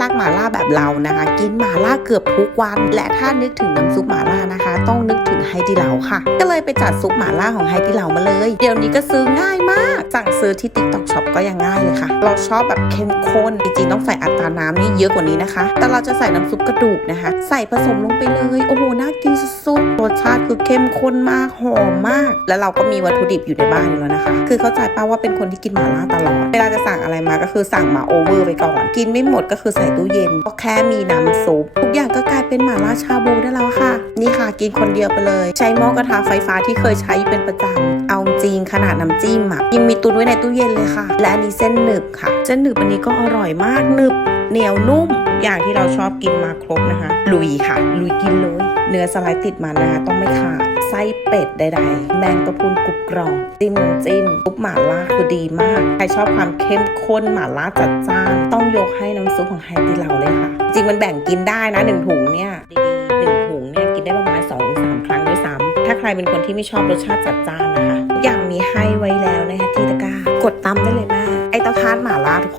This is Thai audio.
รักหมาล่าแบบเรานะคะ กินหมาล่าเกือบทุกวัน และถ้านึกถึงน้ำซุปหมาล่านะคะ ต้องนึกถึงไฮดีเหลาค่ะ ก็เลยไปจัดซุปหมาล่าของไฮดีเหลามาเลย เดี๋ยวนี้ก็ซื้อง่ายมาก สั่งซื้อที่ TikTok Shop ก็ยังง่ายเลยค่ะ เราชอบแบบเข้มข้นจริงๆต้องใส่อัตราน้ำนี่เยอะกว่านี้นะคะ แต่เราจะใส่น้ำซุปกระดูกนะคะ ใส่ผสมลงไปเลยโอ้โหน่ากินสุดๆรสชาติคือเข้มข้นมากหอมมาก แล้วเราก็มีวัตถุดิบอยู่ในบ้านอยู่แล้วนะคะ คือเข้าใจป้าว่าเป็นคนที่กินหมาล่าตลอดเวลาจะสั่งอะไรมาก็คือสั่งมาโอเวอร์ไปก่อน กินไม่หมดก็คือใส่ตู้เย็นก็แค่มีน้ำซุปทุกอย่างก็กลายเป็นหม่าล่าชาบูได้แล้วค่ะ กินคนเดียวไปเลย ใช้หม้อกระทะไฟฟ้าที่เคยใช้เป็นประจำเอาจริงขนาดน้ำจิ้มอะยังมีตุนไว้ในตู้เย็นเลยค่ะ และอันนี้เส้นหนึบค่ะ เส้นหนึบอันนี้ก็อร่อยมากหนึบเหนียวนุ่มอย่างที่เราชอบกินมาครบนะคะ ลุยค่ะ ลุยกินเลย เนื้อสไลด์ติดมันนะคะ ต้องไม่ขาดไส้เป็ดใดๆ แมงกะพรุนกรุบกรอบจิ้มน้ำจิ้มซุปหม่าล่าคือดีมาก ใครชอบความเข้มข้นหม่าล่าจัดจ้าน ต้องยกให้น้ำซุปของไฮตีเหลาเลยค่ะ จริงมันแบ่งกินได้นะหนึ่งถุงเนี่ยดี สองสามครั้งด้วยซ้ำถ้าใครเป็นคนที่ไม่ชอบรสชาติจัดจ้านนะคะ อย่างมีให้ไว้แล้วนะคะที่ตะกร้ากดตั้มได้เลยแม่ไอเตาทานหมาล่าทุกคน